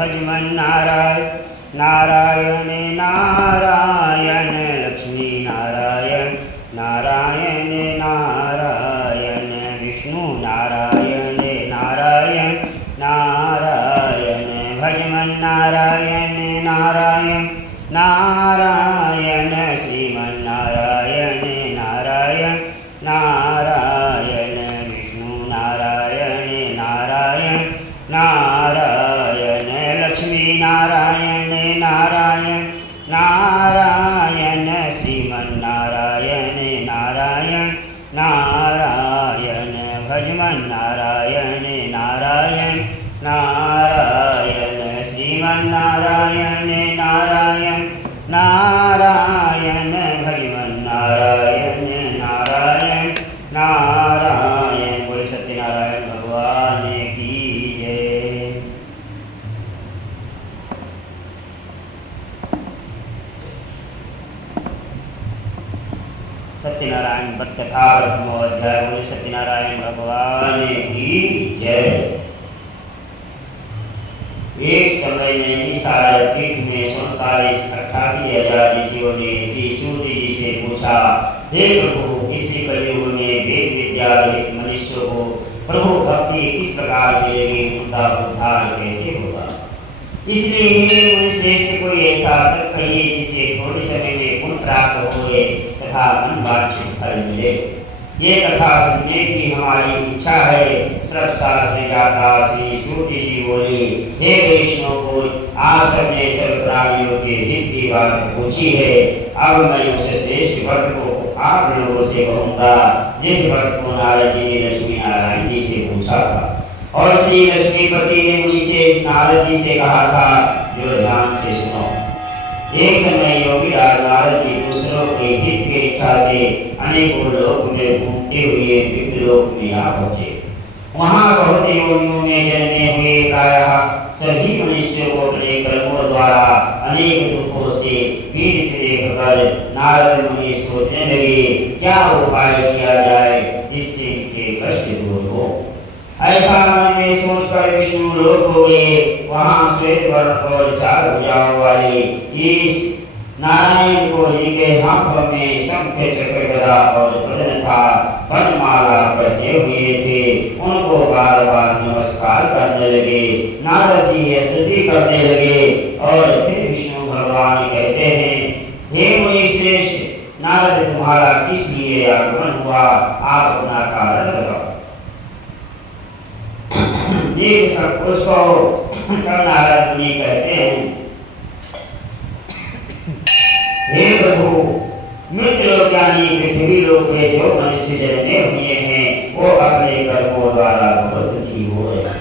भजमन नारायण नारायण नारायण लक्ष्मी नारायण नारायण नारायण विष्णु नारायण नारायण नारायण भजमन नारायण नारायण नारायण श्रीमन नारायण नारायण नारायण विष्णु नारायण नारायण नारायण लक्ष्मी नारायण नारायण नारायण श्रीमन नारायण नारायण नारायण भजमन नारायण नारायण नारायण श्रीमन नारायण नारायण नारायण भजमन नारायण नारायण नारायण। बोले सत्यनारायण भगवान की जय। सत्यनारायण व्रत कथा प्रथमो अध्याय। बोले सत्यनारायण भगवान की जय। एक समय में सारा तीर्थ में 47,88,000 ऋषियों ने श्री सूत जी से पूछा, हे प्रभु, इस कलयुग में वेद विद्या रहित मनुष्य को प्रभु भक्ति किस प्रकार मिलेगी, उनका उद्धार कैसे होगा? इसलिए मुनिश्रेष्ठ कोई ऐसा तक कहिए जिससे थोड़े समय में पुण्य प्राप्त हो तथा मनवांछित फल मिले। ये कथा सुनने की हमारी इच्छा है। सर्वशास्त्र गाथा श्री सूत जी बोली, हे वैष्णव को आप सबने सर्व प्राणियों के हित की बात पूछी है। अब मैं उस श्रेष्ठ भक्त को आप लोगों से कहूँगा जिस भक्त को नारद जी ने लक्ष्मी नारायण जी से पूछा था। और श्री लक्ष्मीपति ने मुनि से नारद जी से कहा था, जो ध्यान से सुनो। एक समय योगी नारद जी दूसरों के हित की इच्छा से अनेकों लोक में घूमते हुए विप्रलोक में आ पहुंचे। वहाँ बहुत योनियों में जन्मे हुए प्रायः सभी मनुष्यों को अपने कर्मों द्वारा अनेक दुखों से पीड़ित देखकर नारद मुनि सोचने लगे, क्या उपाय किया जाए जिससे इनके कष्ट दूर हो। ऐसा मन में सोचकर विष्णु लोक हो गए। वहाँ श्वेत वर्ण और 4 भुजाओं वाले इस नारायण को जिनके हाथों में शंख चक्र गदा और वदन था, वनमाला पहने हुए थे, उनको बार बार नमस्कार करने लगे। नारद जी स्तुति करने लगे और फिर विष्णु भगवान कहते हैं, हे मुनि श्रेष्ठ, नारद तुम्हारा किस लिए आगमन हुआ, आप अपना कारण बताओ। ये सब उसको नारद मुनि कहते हैं, हे प्रभु, मृत लोक यानी पृथ्वी लोक में जो मनुष्य जन्मे हुए हैं वो अपने कर्मों द्वारा बहुत दुखी हो रहे हैं।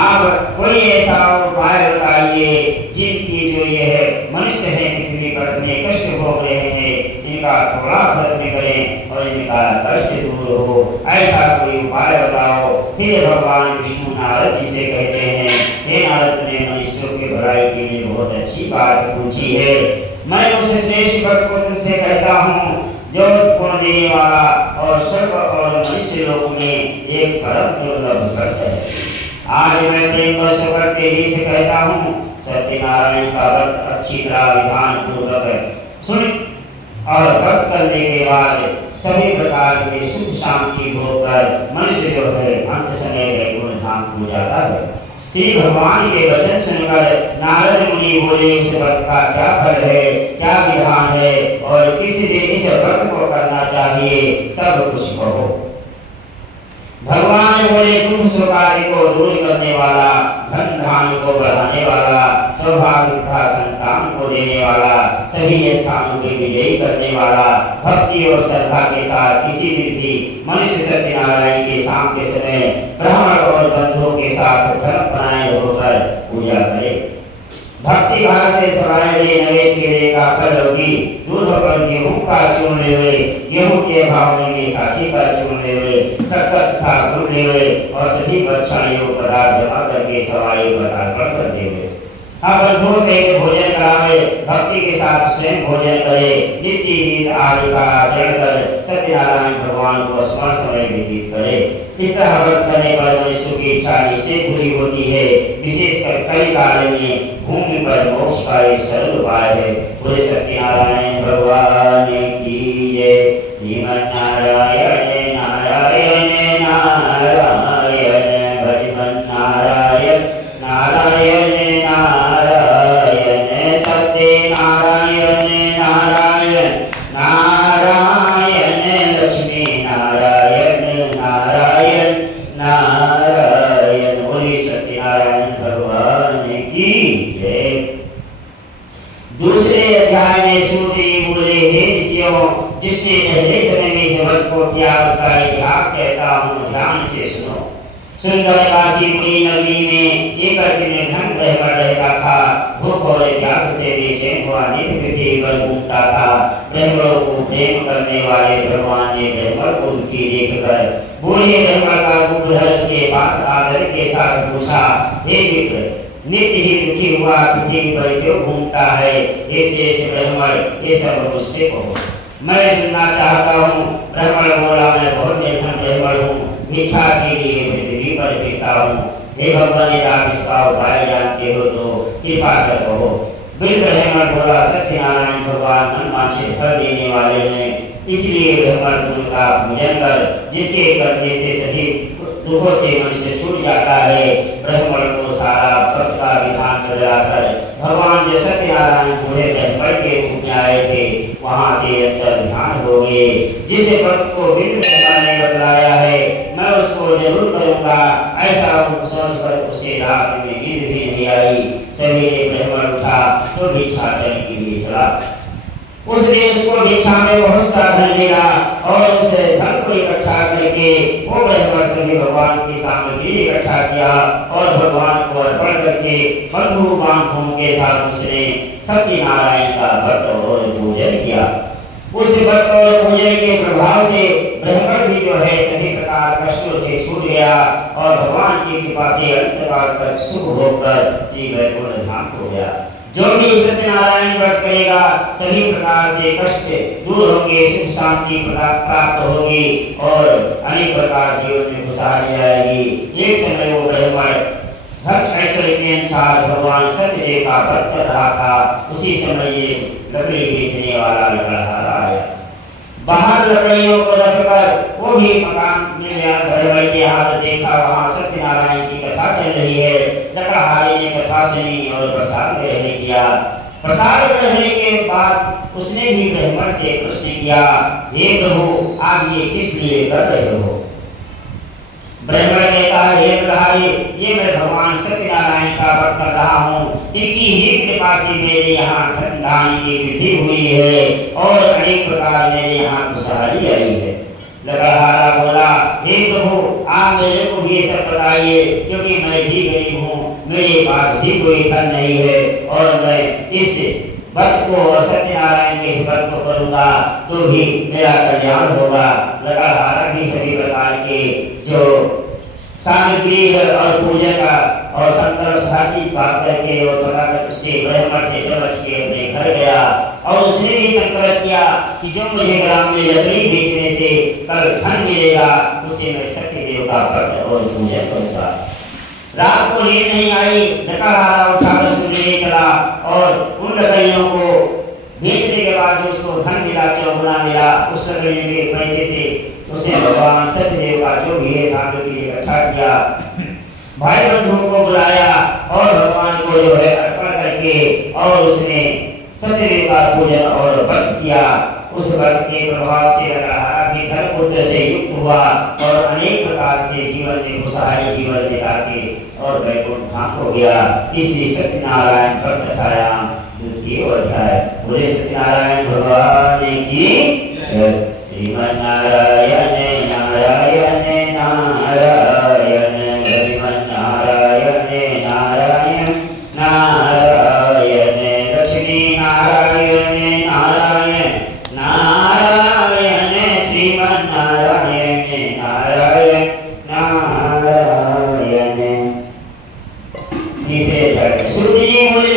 आप कोई ऐसा उपाय बताइए जिनकी जो यह मनुष्य है पृथ्वी पर अपने कष्ट भोग रहे हैं, इनका थोड़ा प्रयत्न करें और इनका कष्ट दूर हो। ऐसा कोई उपाय बताओ। फिर भगवान विष्णु नारद जी से कहते हैं, हे नारद ने मनुष्यों की भलाई के लिए बहुत अच्छी बात पूछी है। मैं उस श्रेष्ठ भक्त को तुमसे कहता हूँ जो गुण देने वाला और स्वर्ग और मनुष्य लोक में एक परम दुर्लभ भक्त है। आज मैं प्रेम वश होकर तेजी से कहता हूँ, सत्यनारायण का व्रत अच्छी तरह विधान पूर्वक सुन और व्रत करने के बाद सभी प्रकार के सुख शांति भोग कर मनुष्य जो है अंत समय वैकुंठ धाम को जाता है। श्री भगवान के वचन सुनकर नारद मुनि बोले, इस व्रत का क्या फल है, क्या विधान है और किस दिन इस व्रत को करना चाहिए, सब कुछ कहो। भगवान बोले, तुम सुखादि को दूर करने वाला, धन धान को बढ़ाने वाला, सौभाग्य तथा संतान को देने वाला, सभी स्थानों के विजयी करने वाला, भक्ति और श्रद्धा के साथ किसी भी मनुष्य सत्यनारायण के शाम के समय ब्राह्मण और बंधुओं के साथ धर्म बनाए होकर पूजा करे। भक्ति भाव से सवाए नवे केले का फल होगी। दूध पर गेहूं का चूर्ण लेवे, गेहूं के भाव में साची का चूर्ण लेवे, शक्कर तथा गुड़ लेवे और सभी भक्षणीय पदार्थ जमा करके सवाई पर अर्पण कर देवे। बंधुओं सहित भोजन करावे, भक्ति के साथ स्वयं भोजन करे, नित्य गीत आदि का आचरण कर सत्यनारायण भगवान को स्मरण समय व्यतीत करे। इस तरह व्रत करने पर मनुष्य की इच्छा निश्चय पूरी होती है। विशेषकर कई काल में भूमि पर मोक्ष का एक सरल उपाय है। बोले सत्यनारायण भगवान की जय। श्रीमन्नारायण नारायण नारायण भजमन नारायण नारायण नारायण सत्यनारायण नारायण नारायण लक्ष्मी नारायण नारायण नारायण। बोले सत्यनारायण भगवान की जय। दूसरे अध्याय में सूर्य जी बोले, हे ऋषियों, जिसने पहले समय में जगत को किया उसका इतिहास कहता हूँ, ध्यान से सुनो। सुंदर काशीपुरी नगरी में एक निर्धन ब्राह्मण रहता था। भूख और प्यास से बेचैन हुआ नित्य पृथ्वी पर घूमता था। ब्राह्मणों को प्रेम करने वाले भगवान ने ब्राह्मण को दुखी देखकर बूढ़े ब्राह्मण का दूध उसके पास आदर के साथ पूछा, हे मित्र, नित्य ही दुखी हुआ पृथ्वी पर क्यों घूमता है? इसलिए ब्राह्मण ये सब मुझसे कहो, मैं सुनना चाहता हूँ। ब्राह्मण बोला, मैं बहुत निर्धन ब्राह्मण हूँ, भिक्षा के लिए पृथ्वी पर फिरता हूँ। हे भगवान, यदि आप इसका उपाय जानते हो तो कृपा कर कहो। बिल ब्राह्मण बोला, सत्यनारायण भगवान मनवांछित फल देने वाले हैं, इसलिए ब्राह्मण उनका पूजन कर, जिसके करने से सभी दुखों से मनुष्य छूट जाता है। ब्राह्मण को सारा व्रत का विधान कराकर भगवान जो सत्यनारायण बूढ़े ब्राह्मण के रूप में आए थे वहां से अंतर ध्यान हो गए। जिस व्रत को बिल ब्राह्मण ने बतलाया है मैं उसको जरूर करूंगा, ऐसा सोचकर उसे रात में नींद भी नहीं आई। सवेरे ब्राह्मण उठा तो भिक्षा करने के लिए चला। उस दिन उसको भिक्षा में बहुत सा धन मिला और उसे धन को इकट्ठा करके वो ब्राह्मण सभी भगवान की सामग्री इकट्ठा किया और भगवान को अर्पण करके बंधु बांधवों के साथ उसने सत्यनारायण का व्रत और पूजन किया। उस व्रत और पूजन के प्रभाव से ब्राह्मण भी जो है सभी प्रकार कष्टों से छूट गया और भगवान की कृपा से अंतकाल तक सुख होकर श्री वैकुंठ धाम हो गया। जो भी सत्यनारायण व्रत करेगा सभी प्रकार से कष्ट दूर होंगे, सुख शांति प्राप्त होगी और अनेक प्रकार जीवन में खुशहाली आएगी। एक समय वो ब्राह्मण धन ऐश्वर्य के अनुसार भगवान सत्यदेव का व्रत कर रहा था। उसी समय ये लकड़ी बेचने वाला लकड़हारा आया। बाहर लकड़ियों को रखकर वो भी मकान में घर के हाथ देखा, वहाँ सत्यनारायण की कथा चल रही है। लकड़हारे ने कथा सुनी और प्रसाद ग्रहण किया। प्रसाद ग्रहण के बाद उसने भी ब्राह्मण से प्रश्न किया, हे प्रभु, आप ये किस लिए कर रहे हो? ब्राह्मण कहता है, हे प्रहरी, ये मैं भगवान सत्यनारायण का व्रत कर रहा हूँ। इनकी ही कृपा से मेरे यहाँ धन धान्य की वृद्धि हुई है और अनेक प्रकार मेरे यहाँ खुशहाली आई है। लकड़हारा बोला, हे प्रभु, आप मेरे को ये सब बताइए, क्योंकि मैं भी गरीब हूँ, मेरे पास भी कोई धन नहीं है और मैं इस व्रत को और सत्यनारायण के इस व्रत को करूँगा तो भी मेरा कल्याण होगा। लकड़हारा भी सभी प्रकार के जो सामग्री और पूजन का और संकल्प साची बात करके और बताकर उससे ब्राह्मण से समझ के अपने घर गया और उसने भी संकल्प किया कि जो मुझे ग्राम में लकड़ी बेचने से कल धन मिलेगा उसे मैं सत्यदेव का व्रत और पूजन करूंगा। रात को नींद नहीं आई, लकड़हारा उठाकर सूर्य चला और उन लकड़ियों को बेचने के बाद जो उसको धन मिला, चौगुना मिला, उस लकड़ियों के पैसे से उसने भगवान सत्यदेव का जो भी है सामग्री इकट्ठा किया, भाई बंधुओं को बुलाया और भगवान को जो है अर्पण करके और उसने सत्यदेव का पूजन और व्रत किया। उस व्रत के प्रभाव से लकड़हारा भी धन पुत्र से युक्त हुआ और अनेक प्रकार से जीवन में खुशहाली जीवन बिता के और वैकुंठ धाम हो गया। इसलिए सत्यनारायण व्रत कथाया द्वितीय अध्याय। बोले सत्यनारायण भगवान की श्रीमन्नारायण नारायण नारायण श्रीमन्नारायण नारायण नारायण लक्ष्मी नारायण नारायण नारायण श्रीमन्नारायण नारायण नारायण। तीसरे सूर्य जी बोले,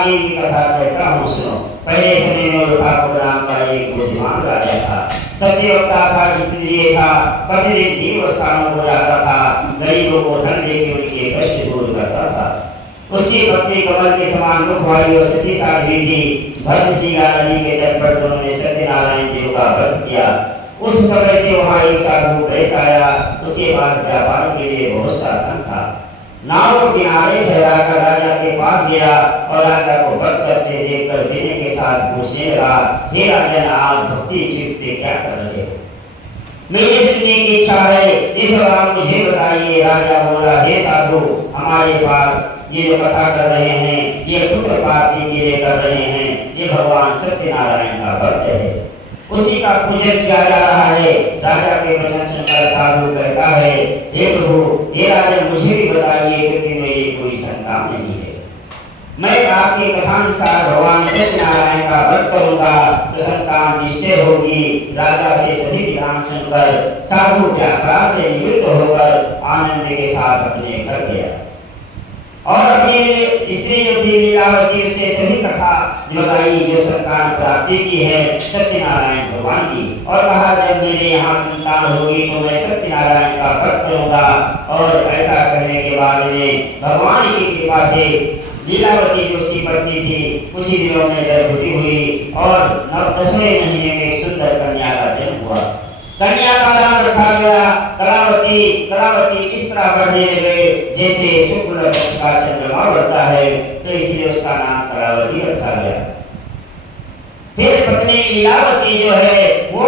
आगे की कथा कहता हूँ, सुनो। पहले समय में ठाकुर नाम का एक बुद्धिमान राजा था। सत्यवक्ता था, क्षत्रिय था, प्रतिदिन देवस्थानों को जाता था, गरीबों को धन देकर उनके कष्ट दूर करता था। उसकी पत्नी कमल के समान मुख वाली और सती साध्वी थी। भद्रशिला नदी के तट पर उन्होंने सत्यनारायण देव का व्रत किया। उस समय से वहाँ एक साधु प्रेस आया। उसके बाद व्यापार के लिए बहुत सा धन था। नाव किनारे ठहराकर राजा के पास गया और राजा को व्रत करते देखकर विनय के साथ पूछने लगा, हे राजन, आप भक्ति चित्त से क्या कर रहे हो? मेरी सुनने की इच्छा है, इस बार मुझे बताइए। राजा बोला, हे साधु, हमारे पास ये जो कथा कर रहे हैं, ये पुत्र प्राप्ति के लिए कर रहे हैं, ये भगवान सत्यनारायण का व्रत है, उसी का पूजन किया जा रहा है। राजा के वचन सुनकर साधु कहता है, हे प्रभु, हे राजा, मुझे भी बताइए, क्योंकि मेरी कोई संतान नहीं है। मैं आपकी कथानुसार भगवान सत्यनारायण का व्रत करूंगा तो संतान निश्चय होगी। राजा से सभी विधान सुनकर साधु व्यापार से निवृत्त होकर आनंद के साथ अपने घर गया और अपनी स्त्री जो थी लीलावती से सभी कथा बताई जो संतान प्राप्ति की है सत्यनारायण भगवान की, और कहा, जब मेरे यहाँ संतान होगी तो मैं सत्यनारायण का व्रत करूंगा। और ऐसा करने के बाद में भगवान की कृपा से लीलावती जो उसकी पत्नी थी उसी दिनों में गर्भवती हुई और 10वें महीने में एक सुंदर कन्या का जन्म हुआ। कन्या का नाम रखा गया कलावती। कलावती इस तरह बढ़ने लगे जैसे शुक्ल पक्ष का चंद्रमा बढ़ता है, तो इसलिए उसका नाम कलावती रखा गया। फिर पत्नी लीलावती जो है वो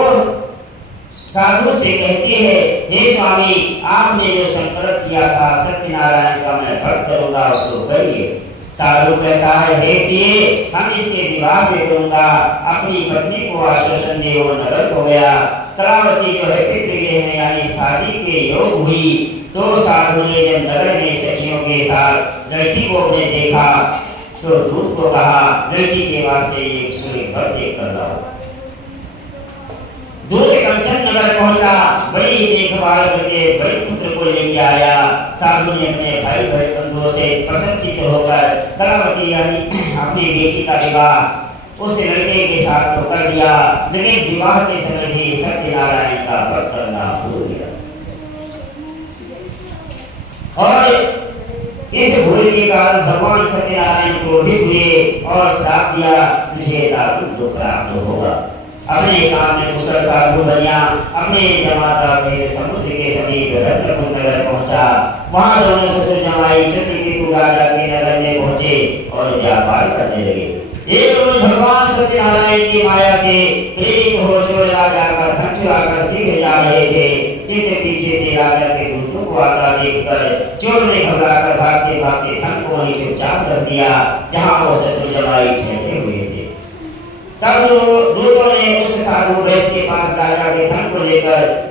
साधु से कहती है, हे स्वामी, आपने जो संकल्प किया था सत्यनारायण का मैं व्रत करूंगा, उसको करिए। साधु कहता है, हे प्रिय, हम इसके विवाह में करूंगा। अपनी पत्नी को आश्वासन दे वो नरक हो गया। कलावती जो है पितृगृह में यानी शादी के योग हुई तो साधु ने जब नगर में सखियों के साथ लड़की को अपने देखा तो दूत को कहा, लड़की के वास्ते एक सूर्य भर देख कर लाओ। दूत कंचन नगर पहुंचा, बड़ी देखभाल करके बड़े पुत्र को लेके आया। साधु ने अपने भाई बंधुओं से प्रसन्नचित्त होकर कलावती यानी अपनी बेटी का विवाह उस लड़के के साथ तो कर दिया, लेकिन विवाह के समय भी सत्यनारायण का व्रत करना भूल गया। और इस भूल के कारण भगवान सत्यनारायण क्रोधित हुए और श्राप दिया, तुझे दारुण दुख प्राप्त होगा। अपने काम में कुशल साधु बनिया अपने जमाता से समुद्र के समीप रत्नपुर नगर पहुंचा। वहां दोनों ससुर जमाई चित्रकेतु राजा के नगर में पहुंचे और व्यापार करने लगे। एक रोज भगवान सत्यनारायण की माया से प्रेरित हो चोर राजा का धन चुराकर शीघ्र जा रहे थे, किंतु पीछे से राजा के दूतों को आता देखकर चोर ने घबराकर भागते भागते धन को वहीं चुपचाप रख दिया जहाँ वो ससुर जमाई ठहरे हुए थे। तब दूतों ने उस साधु वैश्य के पास राजा के धन को लेकर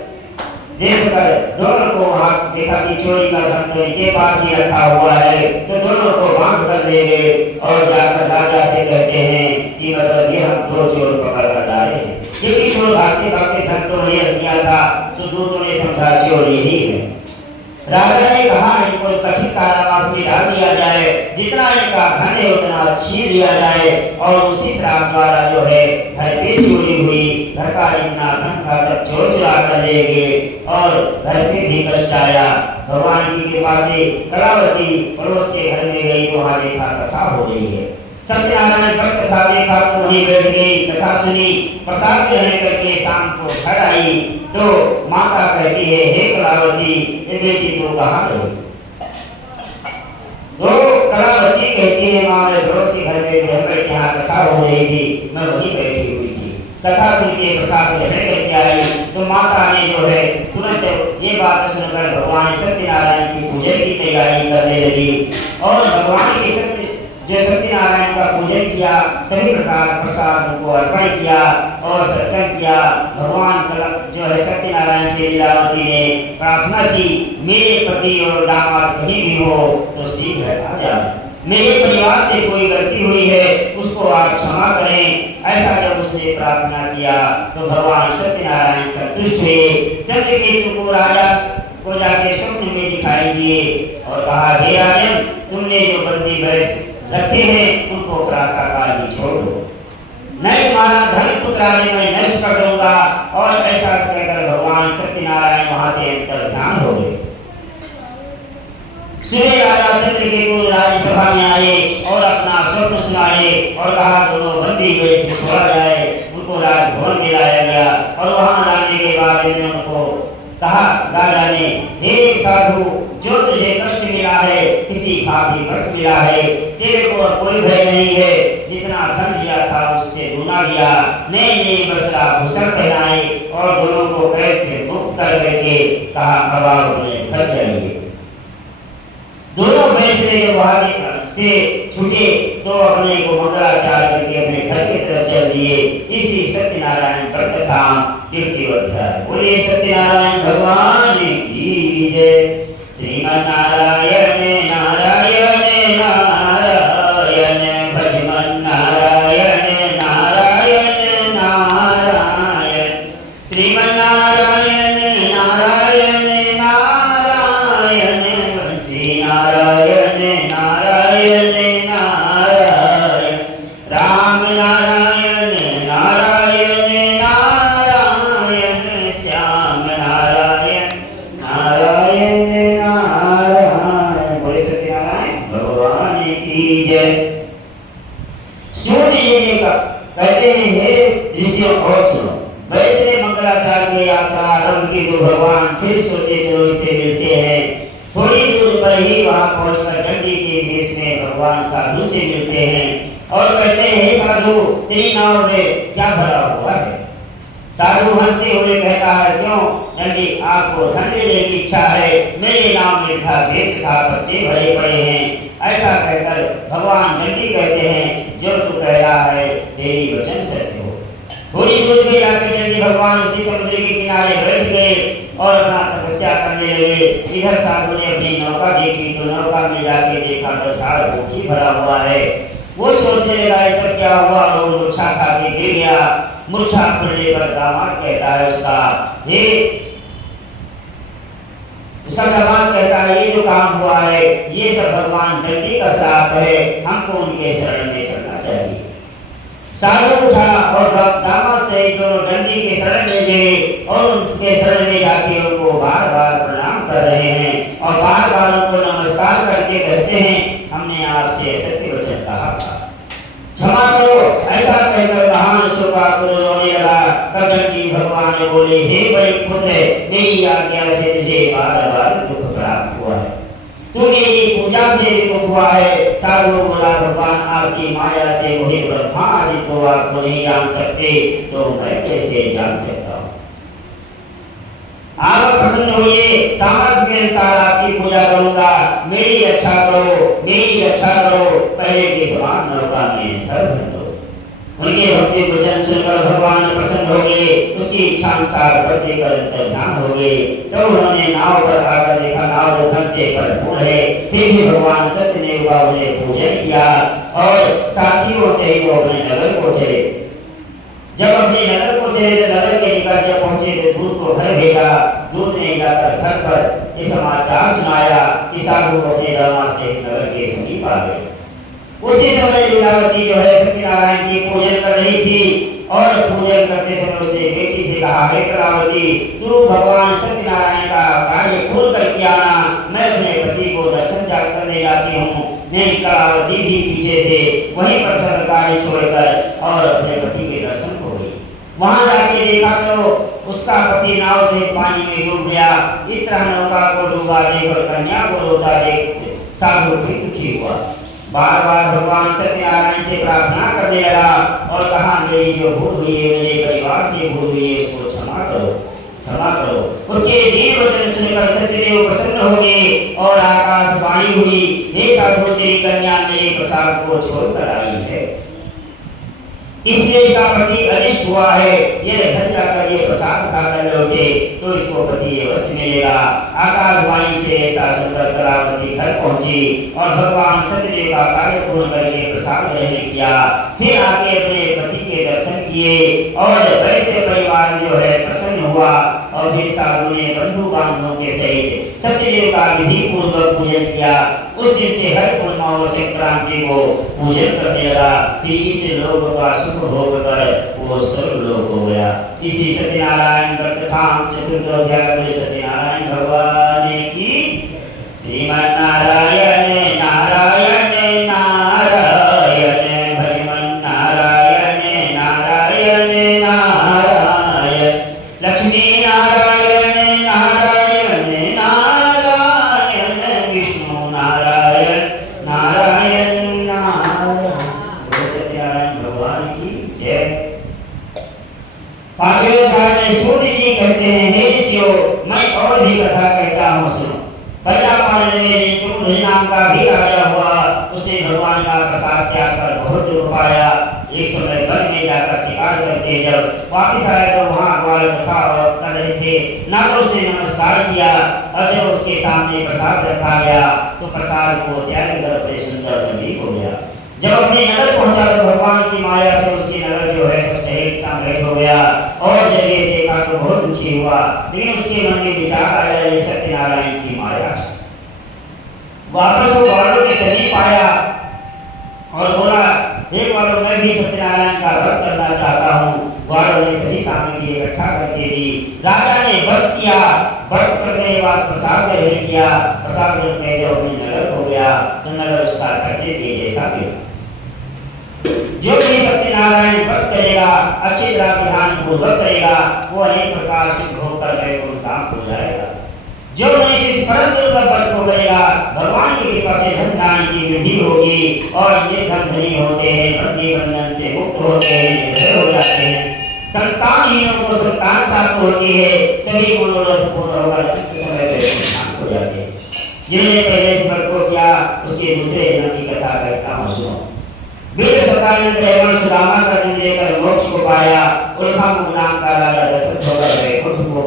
देखकर दोनों को वहां देखा कि चोरी का धन तो इनके पास ही रखा हुआ है, तो दोनों को बांध कर ले गए और जाकर राजा से कहते हैं कि मतलब ये हम दो चोर पकड़ कर डाले हैं, क्योंकि चोर भागते भागते धन तो नहीं रख दिया था, तो दूतों ने समझा चोर यही है। राजा ने कहा इनको कठिन कारावास में डाल दिया जाए, जितना इनका धन है उतना छीन लिया जाए, और उसी श्राप द्वारा जो है घर पे चोरी हुई, घर का इतना धन था सब चोर चुरा कर ले गए और घर पे भी कष्ट आया। भगवान की कृपा से कलावती पड़ोस के घर में गई, वहाँ देखा कथा हो रही है। सत्यनारायण व्रत कथा देखा तो वहीं बैठ गई, कथा सुनी, प्रसाद ग्रहण करके शाम को घर आई तो माता कहती है, हे कलावती, ये बेटी तू कहाँ गई? तो कलावती कहती है, माँ मैं पड़ोस के घर में ब्राह्मण के यहाँ कथा हो रही थी, मैं वहीं बैठी हुई थी, कथा सुन के प्रसाद ग्रहण करके आई। तो माता ने जो है तुरंत ये बात सुनकर भगवान सत्यनारायण की पूजन की तैयारी करने लगी और भगवान की जो सत्यनारायण का पूजन किया, सभी प्रकार प्रसाद को अर्पण किया और सत्संग किया। भगवान जो है सत्यनारायण से लीलावती ने प्रार्थना की, मेरे पति और दामाद कहीं भी हो तो शीघ्र आ जाओ, मेरे परिवार से कोई गलती हुई है उसको आप क्षमा करें। ऐसा जब उसने प्रार्थना किया तो भगवान सत्यनारायण संतुष्ट हुए। चंद्रकेतु को राजा को जाके स्वप्न में दिखाई दिए और कहा, हे राजन, तुमने जो बंदी वैश्य रखे हैं उनको प्रातःकाल ही छोड़ दो, नहीं तुम्हारा धन पुत्र आदि मैं नष्ट कर दूंगा। और ऐसा कहकर भगवान सत्यनारायण वहां से अंतर्ध्यान हो गए। सूर्य राजा चंद्रकेतु राज्यसभा में आए और अपना स्वप्न सुनाए और कहा दोनों बंदी गए से छोड़ा जाए। उनको राजभवन में लाया गया और वहां लाने के बाद इन्होंने उनको कहा, राजा ने, हे साधु, जो तुझे कष्ट मिला है किसी पापी वश मिला है, तेरे को कोई भय नहीं है, जितना धन लिया था उससे गुना लिया, नए नए वस्त्र भूषण पहनाए और दोनों को कैद से मुक्त कर करके कहा अब आप अपने घर चलिए। दोनों फैसले वहां से छूटे तो अपने को मंगलाचार करके अपने घर की तरफ चल दिए। इसी सत्यनारायण व्रत कथा कीर्तिवध्याय। बोले सत्यनारायण भगवान की जय। श्रीमन्नारायण नारायण नारायण भजमन नारायण नारायण नारायण श्रीमन्नारायण नारायण नारायण श्री नारायण नारायण नारायण राम नारायण नारायण नारायण श्याम नारायण नारायण नारायण। बोले सत्यनारायण भगवान की जय। सूर्य जी कहते हैं, हे ऋषियों और सुनो, वैसे मंगलाचार की यात्रा आरंभ की तो भगवान फिर सोचे चलो इसे मिलते हैं। थोड़ी दूर पर ही वहां पहुंचकर डंडी के देश में भगवान साधु से मिलते हैं और कहते हैं, हे साधु, तेरी नाव में क्या भरा हुआ है? साधु हंसते हुए कहता है, क्यों डंडी, आपको धन लेने की इच्छा है? मेरे नाम में था भेद था, पत्ते भरे पड़े हैं। ऐसा कहकर भगवान डंडी कहते हैं, जो तू कह रहा है तेरी वचन सत्य हो। थोड़ी दूर पे जाकर डंडी भगवान उसी समुद्र के किनारे बैठ गए और अपना तपस्या करने लगे। इधर साधु ने अपनी नौका देखी तो नौका में जाके देखा तो झाड़ भूखी भरा हुआ है। वो सोचने लगा ऐसा क्या हुआ, वो मूर्छा खा के गिर गया। मूर्छा खुलने पर दामाद कहता है उसका दामाद कहता है, ये जो काम हुआ है ये सब भगवान डंडी का श्राप है, हमको उनके शरण में चलना चाहिए। साधु उठा और दामाद से दोनों डंडी के शरण में गए और उनके शरण में जाके उनको बार बार प्रणाम कर रहे हैं और बार बार उनको नमस्कार करके कहते हैं, हमने आपसे सत्य वचन कहा था, क्षमा करो। ऐसा कहकर महान शोकाकुल रोने लगा। तब डंडी भगवान ने बोले, हे बड़े पुत्र, मेरी आज्ञा से तुझे बार बार दुख प्राप्त हुआ है, तू मेरी पूजा से भी दुख हुआ है। साधु बोला, भगवान आपकी माया से मुझे ब्रह्मा आदि को आपको नहीं जान सकते, तो मैं कैसे जान सकता हूँ? आप प्रसन्न होइए, सामर्थ्य के अनुसार आपकी पूजा करूंगा, मेरी रक्षा करो, मेरी रक्षा करो। पहले के समान नौका में धर दो। उनके भक्ति वचन सुनकर भगवान प्रसन्न हो गए, उसकी इच्छा अनुसार भक्ति कर अंतर्ध्यान हो गए। तो उन्होंने नाव पर आकर देखा नाव धन से भरपूर है, फिर भी भगवान सत्यदेव का उन्हें पूजन किया और साथियों से वो अपने नगर को चले। जब अपने नगर को चले तो नगर के निकट जब पहुंचे तो दूत को घर भेजा। दूत ने जाकर घर पर ये समाचार सुनाया कि साधु अपने दामाद से नगर के समीप आ गए। उसी समय लीलावती जो है सत्यनारायण की पूजन कर रही थी और पूजन करते समय उसने बेटी से कहा, हे कलावती, तू भगवान सत्यनारायण का कार्य खोल कर किया ना, मैं अपने पति को दर्शन करने जाती हूँ। नहीं, कलावती भी पीछे से वहीं पर सब कार्य छोड़कर और अपने पति के दर्शन हो गई। वहां जाके देखा तो उसका पति नाव से पानी में डूब गया। इस तरह नौका को डूबा देख और कन्या को रोता देख साधु भी दुखी हुआ। बार बार भगवान सत्यनारायण से प्रार्थना करने लगा और कहा, मेरी जो भूल हुई है, मेरे परिवार से भूल हुई है, उसको क्षमा करो, क्षमा करो। उसके दीन वचन सुनकर सत्यदेव प्रसन्न हो गए और आकाशवाणी हुई, हे साधु, तेरी कन्या मेरे प्रसाद को छोड़कर आई है। इस देश का पति अनिष्ट हुआ है, ये घर जाकर ये प्रसाद खाकर लौटे तो इसको पति अवश्य मिलेगा। आकाशवाणी से ऐसा सुनकर कलावती घर पहुंची और भगवान सत्यदेव का कार्य पूर्ण करके प्रसाद ग्रहण किया। फिर आके अपने पति के दर्शन किए और वैसे परिवार जो है प्रसन्न हुआ और फिर साधु ने बंधु बांधवों के सहित सत्यदेव का विधि पूर्वक पूजन किया। उस दिन से हर पूर्णिमा और संक्रांति को पूजन करने लगा। फिर इस लोक का सुख भोग कर वो स्वर्ग लोक हो गया। इसी सत्यनारायण व्रत था चतुर्थोध्याय में सत्यनारायण भगवान की। श्रीमन नारायण नारायण नारायण भजमन नारायण नारायण नारायण लक्ष्मी नारायण नारायण नारायण विष्णु नारायण नारायण नारायण। सत्यनारायण भगवान की जय। पांचवें में सूर्य जी कहते हैं, हे ऋषियों, मैं और भी कथा कहता हूँ, सुनो। पहला पालन में तुम नाम का भी राजा हुआ। उसने भगवान का प्रसाद त्याग कर बहुत दुख पाया। एक समय वन में जाकर शिकार करके जब वापिस आया तो वहाँ ग्वाल कथा कर रहे थे। ना तो उसने नमस्कार किया और जब उसके सामने प्रसाद रखा गया तो प्रसाद को त्याग कर अपने सुंदर नदी हो गया। जब अपने नगर पहुंचा तो भगवान की माया से उसकी नगर जो है सब सहेज सामने हो गया और जब ये देखा तो बहुत दुखी हुआ। लेकिन उसके मन में विचार आया, ये सत्यनारायण की माया। वापस वो ग्वालों के समीप आया और बोला, हे ग्वालों, मैं भी सत्यनारायण का व्रत करना चाहता हूँ। ग्वालों ने सभी सामग्री इकट्ठा करके दी। राजा ने व्रत किया। व्रत करने के बाद प्रसाद ग्रहण किया। प्रसाद ग्रहण में जो अपनी नगर हो गया तो नगर उसका करने के जैसा भी। जो भी सत्यनारायण व्रत करेगा, अच्छी तरह ध्यान पूर्वक करेगा, वो अनेक प्रकार से भोग कर वैकुंठ धाम हो जाएगा। जो मनुष्य इस परम दुर्लभ व्रत को करेगा, भगवान की कृपा से धन दान की वृद्धि होगी और ये धन धनी होते हैं, बंदी बंधन से मुक्त होते हैं, निर्भय हो जाते हैं। संतानहीनों को संतान प्राप्त होती है। सभी मनोरथ पूर्ण होकर चित्त समय वैकुंठ धाम हो जाते हैं। जिन्होंने पहले इस व्रत को किया उसके दूसरे जन्म की कथा कहता हूँ, सुनो। वीर सतानंद ब्राह्मण सुदामा का जन्म लेकर मोक्ष को पाया। उल्का मुख नाम का राजा दशरथ होकर वैकुंठ को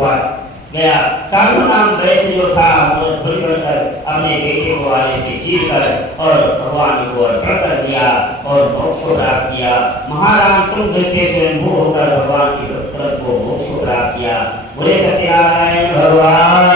गया। साधु नाम वैश्य जो था वो फूल बनकर अपने बेटे को आने से चीर कर और भगवान को अर्पण कर दिया और मोक्ष को प्राप्त किया। महाराज तुम देखे स्वयंभू होकर भगवान की व्रत को मोक्ष को प्राप्त किया। बोले सत्यनारायण भगवान